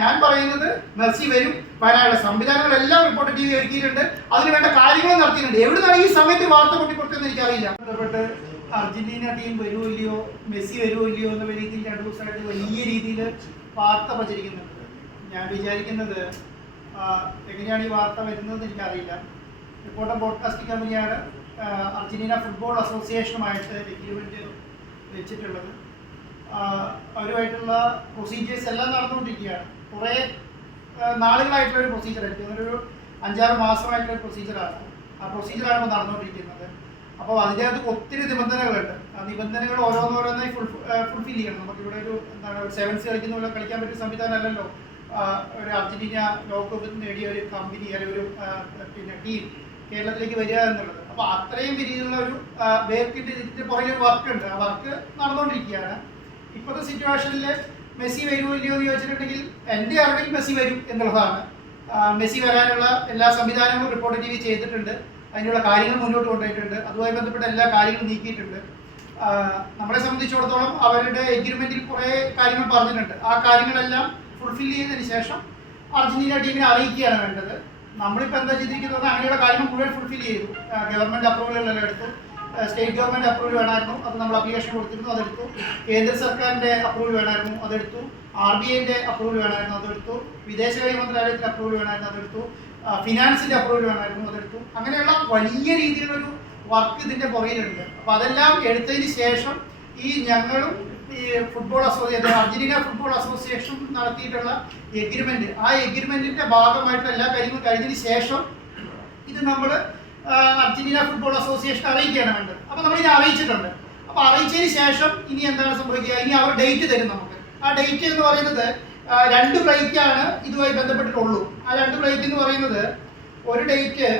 ഞാൻ പറയുന്നത് മെസ്സി വരും, വരാനുള്ള സംവിധാനങ്ങളെല്ലാം റിപ്പോർട്ട് ടി വി ഒരുക്കിയിട്ടുണ്ട്, അതിനുവേണ്ട കാര്യങ്ങൾ നടത്തിയിട്ടുണ്ട്. എവിടുന്നാണ് ഈ സമയത്ത് വാർത്ത പൊട്ടിപ്പുറത്തെന്ന് എനിക്കറിയില്ല. ബന്ധപ്പെട്ട് അർജന്റീന ടീം വരുമോ ഇല്ലയോ, മെസ്സി വരുമോ ഇല്ലയോ എന്നുള്ള രീതിയിൽ 2 ദിവസമായിട്ട് വലിയ രീതിയിൽ വാർത്ത പ്രചരിക്കുന്നുണ്ട്. ഞാൻ വിചാരിക്കുന്നത് എങ്ങനെയാണ് ഈ വാർത്ത വരുന്നത് എനിക്കറിയില്ല. റിപ്പോർട്ടർ ബ്രോഡ്കാസ്റ്റിംഗ് കമ്പനിയാണ് അർജന്റീന ഫുട്ബോൾ അസോസിയേഷനുമായിട്ട് എഗ്രിമെന്റ് വെച്ചിട്ടുള്ളത്. അവരുമായിട്ടുള്ള പ്രൊസീജിയേഴ്സ് എല്ലാം നടന്നുകൊണ്ടിരിക്കുകയാണ്. കുറേ നാളുകളായിട്ടുള്ളൊരു പ്രൊസീജിയറായിരിക്കും, ഒരു 5-6 മാസമായിട്ടുള്ള പ്രൊസീജിയറാണ്. ആ പ്രൊസീജിയറാണ് ഇപ്പോൾ നടന്നുകൊണ്ടിരിക്കുന്നത്. അപ്പോൾ അതിനകത്ത് ഒത്തിരി നിബന്ധനകളുണ്ട്. ആ നിബന്ധനകൾ ഓരോന്നോരോന്നായി ഫുൾഫിൽ ചെയ്യണം. നമുക്കിവിടെ ഒരു എന്താണ്, ഒരു സെവൻസ് കളിക്കുന്ന പോലെ കളിക്കാൻ പറ്റിയ സംവിധാനം അല്ലല്ലോ. ഒരു അർജന്റീന ലോകകപ്പ് നേടിയ ഒരു കമ്പനി അല്ലെങ്കിൽ ഒരു ടീം കേരളത്തിലേക്ക് വരിക എന്നുള്ളത്. അപ്പോൾ അത്രയും രീതിയിലുള്ള ഒരു ഇതിൻ്റെ പുറകിൽ വർക്ക് ഉണ്ട്. ആ വർക്ക് നടന്നുകൊണ്ടിരിക്കുകയാണ്. ഇപ്പോഴത്തെ സിറ്റുവേഷനിൽ മെസ്സി വരുമോ ഇല്ലയോ എന്ന് ചോദിച്ചിട്ടുണ്ടെങ്കിൽ എൻ്റെ അറിവിൽ മെസ്സി വരും എന്നുള്ളതാണ്. മെസ്സി വരാനുള്ള എല്ലാ സംവിധാനങ്ങളും റിപ്പോർട്ട് ടി വി ചെയ്തിട്ടുണ്ട്. അതിനുള്ള കാര്യങ്ങൾ മുന്നോട്ട് കൊണ്ടുപോയിട്ടുണ്ട്. അതുമായി ബന്ധപ്പെട്ട എല്ലാ കാര്യങ്ങളും നീക്കിയിട്ടുണ്ട്. നമ്മളെ സംബന്ധിച്ചിടത്തോളം അവരുടെ എഗ്രിമെന്റിൽ കുറേ കാര്യങ്ങൾ പറഞ്ഞിട്ടുണ്ട്. ആ കാര്യങ്ങളെല്ലാം ഫുൾഫിൽ ചെയ്തതിന് ശേഷം അർജന്റീന ടീമിനെ അറിയിക്കുകയാണ് വേണ്ടത്. നമ്മളിപ്പോൾ എന്താ ചെയ്തിരിക്കുന്നത്, അങ്ങനെയുള്ള കാര്യങ്ങൾ മുഴുവൻ ഫുൾഫിൽ ചെയ്തു. ഗവൺമെൻറ് അപ്രൂവലുകളെല്ലാം എടുത്തു. സ്റ്റേറ്റ് ഗവൺമെൻറ് അപ്രൂവൽ വേണമായിരുന്നു, അത് നമ്മൾ അപ്ലിക്കേഷൻ കൊടുത്തിരുന്നു, അതെടുത്തു. കേന്ദ്ര സർക്കാരിൻ്റെ അപ്രൂവൽ വേണമായിരുന്നു, അതെടുത്തു. RBIൻ്റെ അപ്രൂവൽ വേണമായിരുന്നു, അതെടുത്തു. വിദേശകാര്യ മന്ത്രാലയത്തിൻ്റെ അപ്രൂവൽ വേണമായിരുന്നു, അതെടുത്തു. ഫിനാൻസിൻ്റെ അപ്രൂവൽ വേണമായിരുന്നു, അതെടുത്തു. അങ്ങനെയുള്ള വലിയ രീതിയിലുള്ളൊരു വർക്ക് ഇതിൻ്റെ പുറകിലുണ്ട്. അപ്പോൾ അതെല്ലാം എടുത്തതിന് ശേഷം ഈ ഞങ്ങളും ഈ football association, Argentina football association നടത്തിയിട്ടുള്ള എഗ്രിമെന്റ്, ആ എഗ്രിമെന്റിന്റെ ഭാഗമായിട്ടുള്ള എല്ലാ കാര്യങ്ങളും കഴിഞ്ഞതിന് ശേഷം ഇത് നമ്മൾ അർജന്റീന ഫുട്ബോൾ അസോസിയേഷൻ അറിയിക്കുകയാണ് വേണ്ടത്. അപ്പോൾ നമ്മൾ ഇതിനെ അറിയിച്ചിട്ടുണ്ട്. അപ്പോൾ അറിയിച്ചതിന് ശേഷം ഇനി എന്താണ് സംഭവിക്കുക, ഇനി അവർ ഡേറ്റ് തരും നമുക്ക്. ആ ഡേറ്റ് എന്ന് പറയുന്നത് 2 ഫ്ലൈറ്റാണ് ഇതുമായി ബന്ധപ്പെട്ടിട്ടുള്ളൂ. ആ 2 ഫ്ലൈറ്റ് എന്ന് പറയുന്നത്, ഒരു ഡേറ്റ്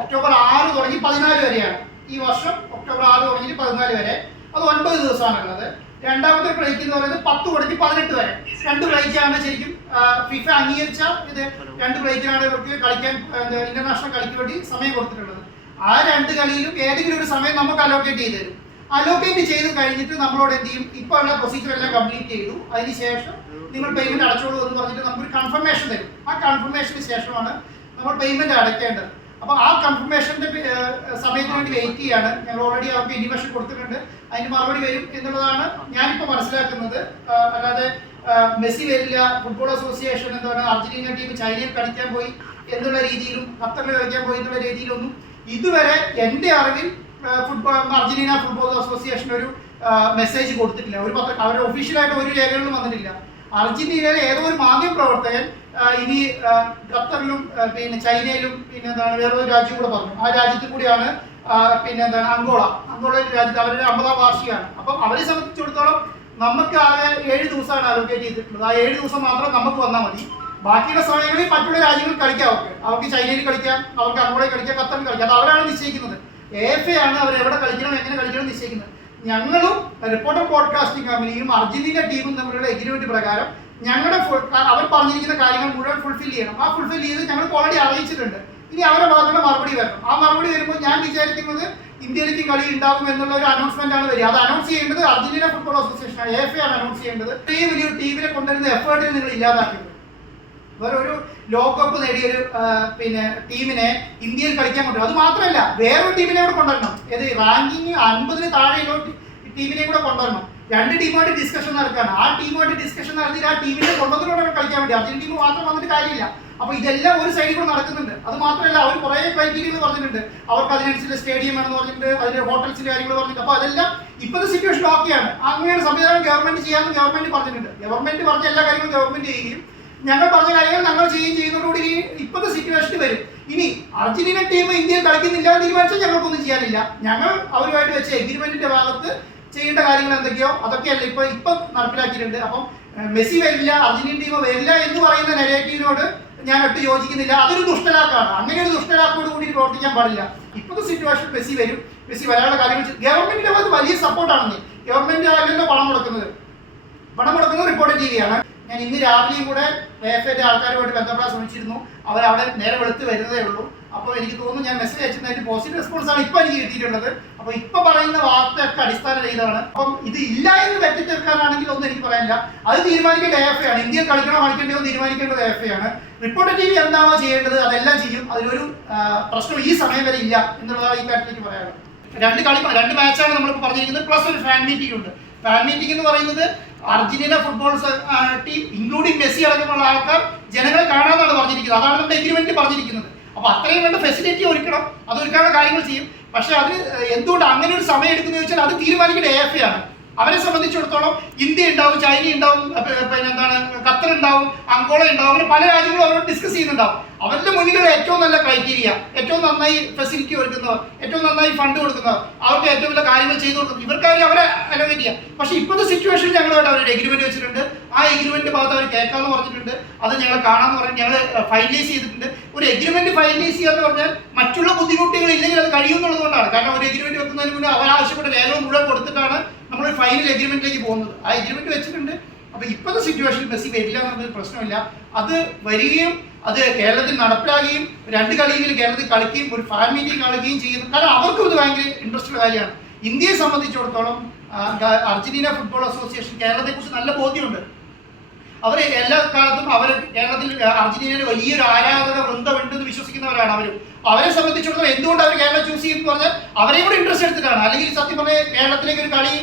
ഒക്ടോബർ 6 തുടങ്ങി 14 വരെയാണ്. ഈ വർഷം ഒക്ടോബർ 6 തുടങ്ങി 14 വരെ, അത് 9 ദിവസമാണുള്ളത്. രണ്ടാമത്തെ ഫ്ലൈറ്റ് എന്ന് പറയുന്നത് 10 തുടങ്ങി 18 വരെ. 2 ഫ്ലൈറ്റാണ് ശരിക്കും ഫിഫ അംഗീകരിച്ച ഇത്. 2 ഫ്ലൈറ്റിനാണ് ഇവർക്ക് കളിക്കാൻ ഇന്റർനാഷണൽ കളിക്ക് വേണ്ടി സമയം കൊടുത്തിട്ടുള്ളത്. ആ 2 കളിയിലും ഏതെങ്കിലും ഒരു സമയം നമുക്ക് അലോക്കേറ്റ് ചെയ്ത് തരും. അലോക്കേറ്റ് ചെയ്ത് കഴിഞ്ഞിട്ട് നമ്മളോട് എന്ത് ചെയ്യും, ഇപ്പോൾ ഉള്ള പ്രൊസീജിയർ എല്ലാം കംപ്ലീറ്റ് ചെയ്തു, അതിനുശേഷം നിങ്ങൾ പേയ്മെന്റ് അടച്ചോളൂ എന്ന് പറഞ്ഞിട്ട് നമുക്കൊരു കൺഫർമേഷൻ തരും. ആ കൺഫർമേഷന് ശേഷമാണ് നമ്മൾ പേയ്മെന്റ് അടയ്ക്കേണ്ടത്. അപ്പോൾ ആ കൺഫർമേഷന്റെ സമയത്തിന് വേണ്ടി വെയിറ്റ് ചെയ്യാണ്. ഞങ്ങൾ ഓൾറെഡി അവർക്ക് ഇൻഡിമേഷൻ കൊടുത്തിട്ടുണ്ട്, അതിന് മറുപടി വരും എന്നുള്ളതാണ് ഞാനിപ്പോൾ മനസ്സിലാക്കുന്നത്. അല്ലാതെ മെസ്സി വരില്ല, ഫുട്ബോൾ അസോസിയേഷൻ എന്താണ് അർജന്റീന ടീം ചൈനയിൽ കളിക്കാൻ പോയി എന്നുള്ള രീതിയിലും ഖത്തറിൽ കളിക്കാൻ പോയി എന്നുള്ള രീതിയിലൊന്നും ഇതുവരെ എൻ്റെ അറിവിൽ അർജന്റീന ഫുട്ബോൾ അസോസിയേഷൻ ഒരു മെസ്സേജ് കൊടുത്തിട്ടില്ല. അവരുടെ ഒഫീഷ്യലായിട്ട് ഒരു രേഖകളിലും വന്നിട്ടില്ല. അർജന്റീനയിലെ ഏതോ ഒരു മാധ്യമ പ്രവർത്തകൻ ഇനി ഖത്തറിലും പിന്നെ ചൈനയിലും പിന്നെ എന്താണ് വേറൊരു രാജ്യം കൂടെ പറഞ്ഞു. ആ രാജ്യത്തിൽ കൂടിയാണ് പിന്നെ എന്താണ് അങ്കോള രാജ്യത്ത് അവരുടെ 50ാം വാർഷികമാണ്. അപ്പം അവരെ സംബന്ധിച്ചിടത്തോളം നമുക്ക് ആകെ 7 ദിവസമാണ് അലോക്കേറ്റ് ചെയ്തിട്ടുള്ളത്. ആ 7 ദിവസം മാത്രം നമുക്ക് വന്നാൽ മതി. ബാക്കിയുള്ള സമയങ്ങളിൽ മറ്റുള്ള രാജ്യങ്ങളിൽ കളിക്കാം. അവർക്ക് ചൈനയിൽ കളിക്കാം, അവർക്ക് അങ്കോളയിൽ കളിക്കാം, ഖത്തറിൽ കളിക്കാം. അത് അവരാണ് നിശ്ചയിക്കുന്നത്. AFA ആണ് അവർ എവിടെ കളിക്കണം, എങ്ങനെ കളിക്കണം നിശ്ചയിക്കുന്നത്. ഞങ്ങളും റിപ്പോർട്ടർ ബ്രോഡ്കാസ്റ്റിംഗ് കമ്പനിയും അർജന്റീന ടീമും തമ്മിലുള്ള എഗ്രിമെന്റ് പ്രകാരം ഞങ്ങളുടെ അവർ പറഞ്ഞിരിക്കുന്ന കാര്യങ്ങൾ മുഴുവൻ ഫുൾഫിൽ ചെയ്യണം. ആ ഫുൾഫിൽ ചെയ്ത് ഞങ്ങൾ ഓൾറെഡി അറിയിച്ചിട്ടുണ്ട്. ഇനി അവരുടെ ഭാഗത്തുള്ള മറുപടി വരണം. ആ മറുപടി വരുമ്പോൾ ഞാൻ വിചാരിക്കുന്നത് ഇന്ത്യയിലേക്ക് കളി ഉണ്ടാകും എന്നുള്ള ഒരു അനൗൺസ്മെന്റ് ആണ് വരിക. അത് അനൗൺസ് ചെയ്യേണ്ടത് അർജന്റീന ഫുട്ബോൾ അസോസിയേഷൻ AFA ആണ് അനൗൺസ് ചെയ്യേണ്ടത്. ഇത്രയും വലിയൊരു ടീമിനെ കൊണ്ടുവരുന്ന എഫേർട്ടിന് നിങ്ങൾ ഇല്ലാതാക്കുന്നത്. വേറൊരു ലോകകപ്പ് നേടിയൊരു പിന്നെ ടീമിനെ ഇന്ത്യയിൽ കളിക്കാൻ കൊണ്ടുവരും. അത് മാത്രമല്ല, വേറൊരു ടീമിനെ കൂടെ കൊണ്ടുവരണം. ഏത് റാങ്കിങ് 50-ന് താഴെയുള്ള ടീമിനെ കൂടെ കൊണ്ടുവരണം. 2 ടീമായിട്ട് ഡിസ്കഷൻ നടക്കുകയാണ്. ആ ടീമായിട്ട് ഡിസ്കഷൻ നടത്തി ആ ടീമിനെ കൊണ്ടുവന്നിട്ട് കളിക്കാൻ വേണ്ടി അർജന്റീന ടീം മാത്രം വന്നിട്ട് കാര്യമില്ല. അപ്പോൾ ഇതെല്ലാം ഒരു സൈഡിൽ കൂടെ നടക്കുന്നുണ്ട്. അത് മാത്രമല്ല, അവർ കുറേ ക്രൈറ്റീരിയകൾ പറഞ്ഞിട്ടുണ്ട്. അവർക്ക് അതിനനുസരിച്ച് സ്റ്റേഡിയം വേണമെന്ന് പറഞ്ഞിട്ടുണ്ട്, അതിന്റെ ഹോട്ടൽസിന്റെ കാര്യങ്ങൾ പറഞ്ഞിട്ടുണ്ട്. അപ്പോൾ അതെല്ലാം ഇപ്പോഴത്തെ സിറ്റുവേഷൻ ഓക്കെയാണ്. അങ്ങനെയാണ് സംവിധാനം ഗവൺമെന്റ് ചെയ്യാമെന്ന് ഗവൺമെന്റ് പറഞ്ഞിട്ടുണ്ട്. ഗവൺമെന്റ് പറഞ്ഞ എല്ലാ കാര്യങ്ങളും ഗവൺമെന്റ് ചെയ്യുകയും ഞങ്ങൾ പറഞ്ഞ കാര്യങ്ങൾ ഞങ്ങൾ ചെയ്യുന്നതോടുകൂടി ഇപ്പോഴത്തെ സിറ്റുവേഷനിൽ വരും. ഇനി അർജന്റീന ടീം ഇന്ത്യയിൽ കളിക്കുന്നില്ല എന്ന് തീരുമാനിച്ചാൽ ഞങ്ങൾക്കൊന്നും ചെയ്യാനില്ല. ഞങ്ങൾ അവരുമായിട്ട് വെച്ച എഗ്രിമെന്റിന്റെ ഭാഗത്ത് ചെയ്യേണ്ട കാര്യങ്ങൾ എന്തൊക്കെയോ അതൊക്കെയല്ല ഇപ്പം നടപ്പിലാക്കിയിട്ടുണ്ട്. അപ്പം മെസ്സി വരില്ല, അർജന്റീന ടീം വരില്ല എന്ന് പറയുന്ന നെഗറ്റീവിനോട് ഞാൻ ഒട്ടും യോജിക്കുന്നില്ല. അതൊരു ദുഷ്ടലാക്കാണ്. അങ്ങനെ ഒരു ദുഷ്ടലാക്കോട് കൂടി പ്രവർത്തിക്കാൻ പാടില്ല. ഇപ്പോഴത്തെ സിറ്റുവേഷൻ മെസ്സി വരും. മെസ്സി വരാനുള്ള കാര്യങ്ങൾ ഗവൺമെന്റിന്റെ ഭാഗത്ത് വലിയ സപ്പോർട്ടാണ്. ഗവൺമെന്റ് അല്ലല്ലോ പണം മുടക്കുന്നത് റിപ്പോർട്ടർ ടി വിയാണ്. ഞാൻ ഇന്ന് രാവിലെയും കൂടെ AFA ആൾക്കാരുമായിട്ട് ബന്ധപ്പെടാൻ ശ്രമിച്ചിരുന്നു. അവരവിടെ നേരെ വെളുത്ത് വരുന്നതേ ഉള്ളൂ. അപ്പോൾ എനിക്ക് തോന്നുന്നു ഞാൻ മെസ്സേജ് അയച്ചതിന് പോസിറ്റീവ് റെസ്പോൺസ് ആണ് ഇപ്പൊ എനിക്ക് കിട്ടിയിട്ടുള്ളത്. അപ്പൊ ഇപ്പൊ പറയുന്ന വാർത്തയൊക്കെ അടിസ്ഥാനരഹിതമാണ്. അപ്പം ഇത് ഇല്ല എന്ന് പറ്റി തീർക്കാനാണെങ്കിൽ ഒന്നും എനിക്ക് പറയാനില്ല. അത് തീരുമാനിക്കേണ്ട AFA ആണ്. ഇന്ത്യയിൽ കളിക്കണോ കളിക്കേണ്ടോ തീരുമാനിക്കേണ്ടത് AFA ആണ്. റിപ്പോർട്ടർ TV എന്താണോ ചെയ്യേണ്ടത് അതെല്ലാം ചെയ്യും. അതിലൊരു പ്രശ്നം ഈ സമയം വരെ ഇല്ല എന്നുള്ളതാണ് ഈ കാര്യത്തിലേക്ക് പറയാനുള്ളത്. രണ്ട് മാച്ചാണ് നമ്മളിപ്പോൾ പറഞ്ഞിരിക്കുന്നത്, പ്ലസ് ഒരു ഫാൻ മീറ്റിംഗ് ഉണ്ട്. ഫാൻ മീറ്റിംഗ് എന്ന് പറയുന്നത് Argentina football team including Messi അടക്കമുള്ള ആൾക്കാർ ജനങ്ങളെ കാണാമെന്നാണ് പറഞ്ഞിരിക്കുന്നത്. അതാണ് നമ്മുടെ എഗ്രിമെന്റ് പറഞ്ഞിരിക്കുന്നത്. അപ്പൊ അത്രയും വേണ്ട ഫെസിലിറ്റി ഒരുക്കണം, അത് ഒരുക്കാനുള്ള കാര്യങ്ങൾ ചെയ്യും. പക്ഷെ അതിന് എന്തുകൊണ്ട് അങ്ങനെ ഒരു സമയം എടുക്കുന്നത് ചോദിച്ചാൽ അത് തീരുമാനിക്കേണ്ട AFA ആണ്. അവരെ സംബന്ധിച്ചിടത്തോളം ഇന്ത്യ ഉണ്ടാവും, ചൈന ഉണ്ടാവും, പിന്നെ എന്താണ് ഖത്തർ ഉണ്ടാവും, അങ്കോള ഉണ്ടാവും, അങ്ങനെ പല രാജ്യങ്ങളും അവരോട് ഡിസ്കസ് ചെയ്യുന്നുണ്ടാവും. അവരുടെ മുന്നിലുള്ള ഏറ്റവും നല്ല ക്രൈറ്റീരിയ, ഏറ്റവും നന്നായി ഫെസിലിറ്റി കൊടുക്കുന്നവർ, ഏറ്റവും നന്നായി ഫണ്ട് കൊടുക്കുന്നവർ, അവർക്ക് ഏറ്റവും നല്ല കാര്യങ്ങൾ ചെയ്തു കൊടുക്കുന്നത്, ഇവർക്കാരും അവരെ അലോവേറ്റ് ചെയ്യാം. പക്ഷെ ഇപ്പോഴത്തെ സിറ്റുവേഷനിൽ ഞങ്ങളുമായിട്ട് അവരുടെ എഗ്രിമെന്റ് വെച്ചിട്ടുണ്ട്. ആ എഗ്രിമെന്റ് ഭാഗത്ത് അവർ കേൾക്കാമെന്ന് പറഞ്ഞിട്ടുണ്ട്. അത് ഞങ്ങൾ കാണാമെന്ന് പറഞ്ഞ് ഞങ്ങൾ ഫൈനലൈസ് ചെയ്തിട്ടുണ്ട്. ഒരു എഗ്രിമെന്റ് ഫൈനലൈസ് ചെയ്യുക എന്ന് പറഞ്ഞാൽ മറ്റുള്ള ബുദ്ധിമുട്ടുകൾ ഇല്ലെങ്കിൽ അത് കഴിയുമെന്നുള്ളത് കൊണ്ടാണ്. കാരണം ഒരു എഗ്രിമെന്റ് വെക്കുന്നതിന് മുന്നേ അവർ ആവശ്യപ്പെട്ട രേഖകൾ മുഴുവൻ കൊടുത്തിട്ടാണ് നമ്മൾ ഫൈനൽ എഗ്രിമെന്റിലേക്ക് പോകുന്നത്. ആ എഗ്രിമെന്റ് വെച്ചിട്ടുണ്ട്. അപ്പൊ ഇപ്പോഴത്തെ സിറ്റുവേഷനിൽ മെസ്സി വരില്ല എന്നൊരു പ്രശ്നമില്ല. അത് വരികയും അത് കേരളത്തിൽ നടപ്പിലാകുകയും 2 കളിയെങ്കിലും കേരളത്തിൽ കളിക്കുകയും ഒരു ഫാൻ മീറ്റിംഗ് കളിക്കുകയും ചെയ്യുന്നു. കാരണം അവർക്കും ഇത് ഭയങ്കര ഇൻട്രസ്റ്റ് ഉള്ള കാര്യമാണ്. ഇന്ത്യയെ സംബന്ധിച്ചിടത്തോളം അർജന്റീന ഫുട്ബോൾ അസോസിയേഷൻ കേരളത്തെക്കുറിച്ച് നല്ല ബോധ്യമുണ്ട്. അവർ എല്ലാ കാലത്തും അവർ കേരളത്തിൽ അർജന്റീനയിൽ വലിയൊരു ആരാധക വൃന്ദമുണ്ടെന്ന് വിശ്വസിക്കുന്നവരാണ് അവരും. അവരെ സംബന്ധിച്ചിടത്തോളം എന്തുകൊണ്ട് അവർ കേരളം ചൂസ് ചെയ്യുമെന്ന് പറഞ്ഞാൽ അവരെയും കൂടെ ഇൻട്രസ്റ്റ് എടുത്തിട്ടാണ്. അല്ലെങ്കിൽ സത്യം പറഞ്ഞാൽ കേരളത്തിലേക്ക് ഒരു കളി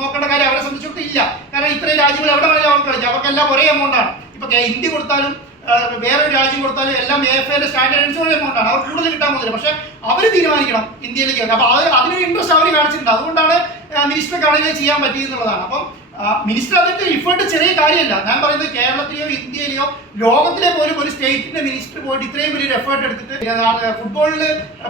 നോക്കേണ്ട കാര്യം അവരെ സംബന്ധിച്ചിടത്തോളം ഇല്ല. കാരണം ഇത്രയും രാജ്യങ്ങൾ എവിടെ വേണമെങ്കിലും അവർക്ക് കളിക്കാം. അവർക്കെല്ലാം ഒരേ എമൗണ്ടാണ്. ഇപ്പൊ ഇന്ത്യ കൊടുത്താലും വേറൊരു രാജ്യം കൊടുത്താലും എല്ലാം AFA സ്റ്റാൻഡേർഡ് അനുസരിച്ച് എമൗണ്ടാണ്. അവർ കൂടുതൽ കിട്ടാൻ പോകുന്നില്ല. പക്ഷെ അവർ തീരുമാനിക്കണം ഇന്ത്യയിലേക്ക്. അപ്പൊ അതിനൊരു ഇൻട്രസ്റ്റ് അവർ കാണിച്ചിട്ടുണ്ട്. അതുകൊണ്ടാണ് മിനിസ്റ്റർ കളി ചെയ്യാൻ പറ്റിയെന്നുള്ളതാണ്. അപ്പം മിനിസ്റ്റർ അതിന്റെ ഇഫേർട്ട് ചെറിയ കാര്യമല്ല. ഞാൻ പറയുന്നത് കേരളത്തിലെയോ ഇന്ത്യയിലെയോ ലോകത്തിലെ പോലും ഒരു സ്റ്റേറ്റിന്റെ മിനിസ്റ്റർ പോയിട്ട് ഇത്രയും വലിയൊരു എഫേർട്ട് എടുത്തിട്ട് ഫുട്ബോളിൽ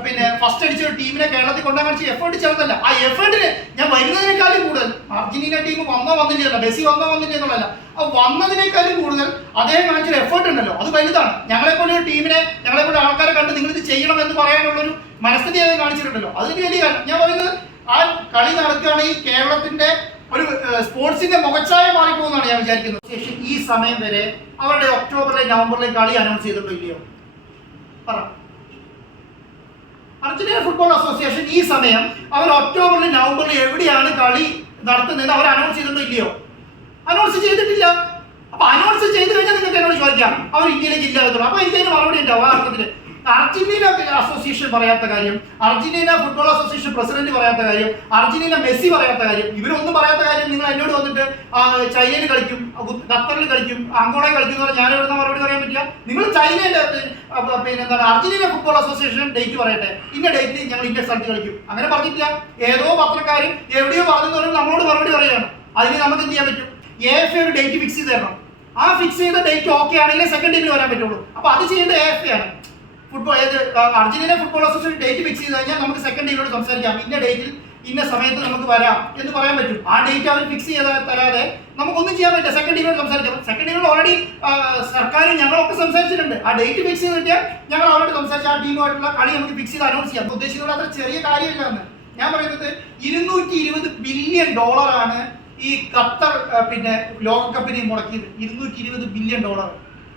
പിന്നെ ഫസ്റ്റ് അടിച്ച ഒരു ടീമിനെ കേരളത്തിൽ കൊണ്ടുപോകാൻ കാണിച്ച എഫേർട്ട് ചെറുതല്ല. ആ എഫേർട്ടിന് ഞാൻ വരുന്നതിനേക്കാളും കൂടുതൽ അർജന്റീന ടീം വന്നില്ല, മെസ്സി വന്നില്ല എന്നുള്ളതല്ല, ആ വന്നതിനേക്കാളും കൂടുതൽ അദ്ദേഹം കാണിച്ചൊരു എഫേർട്ട് ഉണ്ടല്ലോ, അത് വലുതാണ്. ഞങ്ങളെപ്പോലെ ഒരു ടീമിനെ, ഞങ്ങളെപ്പോലെ ആൾക്കാരെ കണ്ട് നിങ്ങൾ ഇത് ചെയ്യണം എന്ന് പറയാനുള്ളൊരു മനസ്ഥിതി അത് കാണിച്ചിട്ടുണ്ടല്ലോ. അതിന് വലിയ കാര്യം. ഞാൻ പറയുന്നത് ആ കളി നടക്കുകയാണെങ്കിൽ കേരളത്തിന്റെ ഒരു സ്പോർട്സിന്റെ മുഖച്ഛായ മാറിപ്പോകുന്നതാണ് ഞാൻ വിചാരിക്കുന്നത്. ഈ സമയം വരെ അവരുടെ ഒക്ടോബറിലെ നവംബറിലെ കളി അനൗൺസ് ചെയ്തിട്ടോ ഇല്ലയോ? പറ. അർജന്റീന ഫുട്ബോൾ അസോസിയേഷൻ ഈ സമയം അവർ ഒക്ടോബറിലും നവംബറിലും എവിടെയാണ് കളി നടത്തുന്നത് അവർ അനൗൺസ് ചെയ്തിട്ടോ ഇല്ലയോ? അനൗൺസ് ചെയ്തിട്ടില്ല. അപ്പൊ അനൗൺസ് ചെയ്ത് കഴിഞ്ഞാൽ നിങ്ങൾക്ക് എന്നോട് ചോദിക്കാം അവർ ഇന്ത്യയിലേക്ക് ഇല്ല എന്നുള്ളത്. അപ്പൊ എനിക്കതിന് മറുപടി ഉണ്ടാവും. ആ അർത്ഥത്തില് അർജന്റീന അസോസിയേഷൻ പറയാത്ത കാര്യം, അർജന്റീന ഫുട്ബോൾ അസോസിയേഷൻ പ്രസിഡന്റ് പറയാത്ത കാര്യം, അർജന്റീന മെസ്സി പറയാത്ത കാര്യം, ഇവരൊന്നും പറയാത്ത കാര്യം നിങ്ങൾ എന്നോട് വന്നിട്ട് ചൈനയിൽ കളിക്കും, ഖത്തറിൽ കളിക്കും, അങ്കോളയിൽ കളിക്കും എന്ന് ഞാൻ എവിടുന്ന മറുപടി പറയാൻ പറ്റില്ല. നിങ്ങൾ ചൈനയുടെ പിന്നെ എന്താണ് അർജന്റീന ഫുട്ബോൾ അസോസിയേഷൻ ഡേറ്റ് പറയട്ടെ, ഇന്ന ഡേറ്റ് ഞങ്ങൾ ഇന്ത്യ സ്ഥലത്ത് കളിക്കും. അങ്ങനെ പറഞ്ഞിട്ടില്ല. ഏതോ പത്രക്കാരും എവിടെയോ പറഞ്ഞെന്ന് നമ്മളോട് മറുപടി പറയുകയാണ്. അതിന് നമുക്ക് എന്ത് ചെയ്യാൻ പറ്റും? AFA ഒരു ഡേറ്റ് ഫിക്സ് ചെയ്ത് തരണം. ആ ഫിക്സ് ചെയ്ത ഡേറ്റ് ഓക്കെ ആണെങ്കിൽ സെക്കൻഡ് ടീമിൽ വരാൻ പറ്റുള്ളൂ. അപ്പൊ അത് ചെയ്യേണ്ട AFA ആണ്. Football Argentina football association date fix ചെയ്ത് കഴിഞ്ഞാൽ നമുക്ക് സെക്കൻഡ് ടീമിനോട് സംസാരിക്കാം. ഇന്ന ഡേറ്റിൽ ഇന്ന സമയത്ത് നമുക്ക് വരാം എന്ന് പറയാൻ പറ്റും. ആ ഡേറ്റ് അവർ ഫിക്സ് ചെയ്ത് തരാതെ നമുക്കൊന്നും ചെയ്യാൻ പറ്റില്ല. സെക്കൻഡ് ടീമിനോട് സംസാരിക്കാം. സെക്കൻഡ് ടീമിനോട് ഓൾറെഡി സർക്കാരും ഞങ്ങളൊക്കെ സംസാരിച്ചിട്ടുണ്ട്. ആ ഡേറ്റ് ഫിക്സ് ചെയ്ത് കിട്ടിയാൽ ഞങ്ങൾ അവരോട് സംസാരിച്ച് ആ ടീമുമായിട്ടുള്ള കളി നമുക്ക് ഫിക്സ് ചെയ്ത് അനൗൺസ് ചെയ്യാം. ഉദ്ദേശിക്കുന്നത് അത്ര ചെറിയ കാര്യമില്ല എന്ന് ഞാൻ പറയുന്നത്. $220 ബില്യൺ ഈ ഖത്തർ പിന്നെ ലോകകപ്പിന് മുടക്കിയത്. $220 ബില്യൺ.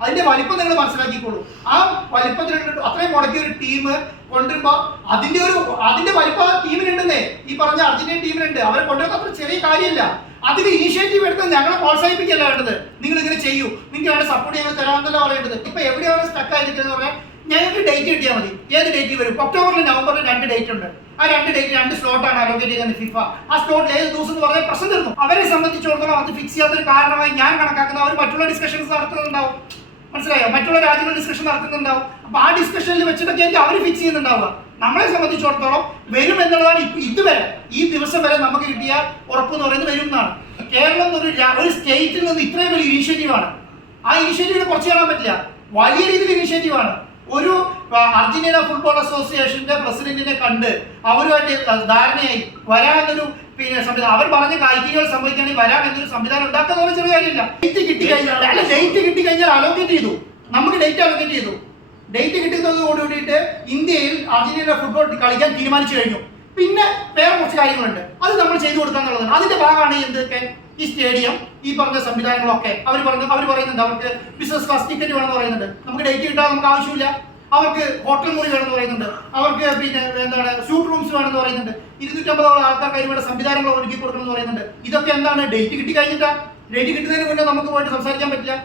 അതിന്റെ വലിപ്പം നിങ്ങൾ മനസ്സിലാക്കിക്കോളൂ. ആ വലിപ്പത്തിൽ അത്രയും മുടക്കിയ ഒരു ടീം കൊണ്ടുവരുമ്പോ അതിന്റെ വലിപ്പം ടീമിനുണ്ടെന്നേ, ഈ പറഞ്ഞ അർജന്റീന ടീമിനുണ്ട്. അവരെ കൊണ്ടുവരുന്ന അത്ര ചെറിയ കാര്യമല്ല. അതിന് ഇനിഷ്യേറ്റീവ് എടുത്ത് ഞങ്ങളെ പ്രോത്സാഹിപ്പിക്കല്ല വേണ്ടത്. നിങ്ങൾ ഇങ്ങനെ ചെയ്യൂ, നിങ്ങൾക്ക് വേണ്ട സപ്പോർട്ട് ഞങ്ങൾ തരാമെന്നല്ല പറയേണ്ടത്. ഇപ്പൊ എവിടെയാണ് സ്റ്റക്ക് ആയിരിക്കുന്നത് പറഞ്ഞാൽ ഞങ്ങൾക്ക് ഡേറ്റ് കിട്ടിയാൽ മതി. ഏത് ഡേറ്റ് വരും? ഒക്ടോബറിലും നവംബറിലും 2 ഡേറ്റ് ഉണ്ട്. ആ 2 ഡേറ്റ് 2 സ്ലോട്ടാണ് അലോക്കേറ്റ് ചെയ്യുന്നത് ഫിഫ. ആ സ്ലോട്ടിൽ ഏത് ദിവസം എന്ന് പറഞ്ഞാൽ പ്രശ്നം തീർന്നു. അവരെ സംബന്ധിച്ചിടത്തോളം അത് ഫിക്സ് ചെയ്യാത്തൊരു കാരണമായി ഞാൻ കണക്കാക്കുന്ന അവർ മറ്റുള്ള ഡിസ്കഷൻസ് നടത്തുന്നുണ്ടാവും. മനസ്സിലായോ? മറ്റുള്ള രാജ്യങ്ങൾ ഡിസ്കഷൻ നടത്തുന്നുണ്ടാവും. അപ്പൊ ആ ഡിസ്കഷനിൽ വെച്ചിട്ടൊക്കെ അവർ ഫിക്സ് ചെയ്യുന്നുണ്ടാവുക. നമ്മളെ സംബന്ധിച്ചിടത്തോളം വരും എന്നുള്ളതാണ് ഇതുവരെ ഈ ദിവസം വരെ നമുക്ക് കിട്ടിയ ഉറപ്പ് എന്ന് പറയുന്നത് വരും എന്നാണ്. കേരളം ഒരു സ്റ്റേറ്റിൽ നിന്ന് ഇത്രയും വലിയ ഇനീഷ്യേറ്റീവാണ്. ആ ഇനീഷ്യേറ്റീവിനെ കുറച്ച് കാണാൻ പറ്റില്ല. വലിയ രീതിയിൽ ഇനീഷ്യേറ്റീവാണ്. ഒരു അർജന്റീന ഫുട്ബോൾ അസോസിയേഷന്റെ പ്രസിഡന്റിനെ കണ്ട് അവരുമായിട്ട് ധാരണയായി വരാനൊരു പിന്നെ സംവിധാനം, അവർ പറഞ്ഞ കാര്യങ്ങൾ സംഭവിക്കുകയാണെങ്കിൽ വരാൻ എന്നൊരു സംവിധാനം ഉണ്ടാക്കുന്ന ചെറിയ കാര്യമില്ല. ഡേറ്റ് കിട്ടിക്കഴിഞ്ഞാൽ അലോക്കേറ്റ് ചെയ്തു. നമുക്ക് ഡേറ്റ് അലോക്കേറ്റ് ചെയ്തു. ഡേറ്റ് കിട്ടുന്നതോടുകൂടിയിട്ട് ഇന്ത്യയിൽ അർജന്റീന ഫുട്ബോൾ കളിക്കാൻ തീരുമാനിച്ചു കഴിഞ്ഞു. പിന്നെ വേറെ കുറച്ച് കാര്യങ്ങളുണ്ട്, അത് നമ്മൾ ചെയ്തു കൊടുക്കാന്നുള്ളതാണ്. അതിന്റെ ഭാഗമാണ് എന്തൊക്കെ ഈ സ്റ്റേഡിയം, ഈ പറഞ്ഞ സംവിധാനങ്ങളൊക്കെ. അവർ പറയുന്നുണ്ട് അവർക്ക് ബിസിനസ് ക്ലാസ് ടിക്കറ്റ് വേണമെന്ന് പറയുന്നുണ്ട്. നമുക്ക് ഡേറ്റ് കിട്ടാൻ നമുക്ക് ആവശ്യമില്ല. അവർക്ക് ഹോട്ടൽ മുറി വേണമെന്ന് പറയുന്നുണ്ട്, അവർക്ക് പിന്നെ എന്താണ് സ്യൂട്ട് റൂംസ് വേണമെന്ന് പറയുന്നുണ്ട്, 250 ആൾക്കാർക്ക് അതിനുള്ള സംവിധാനങ്ങൾ ഒരുക്കി കൊടുക്കണം എന്ന് പറയുന്നുണ്ട്. ഇതൊക്കെ എന്താണ് ഡേറ്റ് കിട്ടി കഴിഞ്ഞിട്ടാ? ഡേറ്റ് കിട്ടുന്നതിന് മുന്നേ നമുക്ക് പോയിട്ട് സംസാരിക്കാൻ പറ്റില്ല.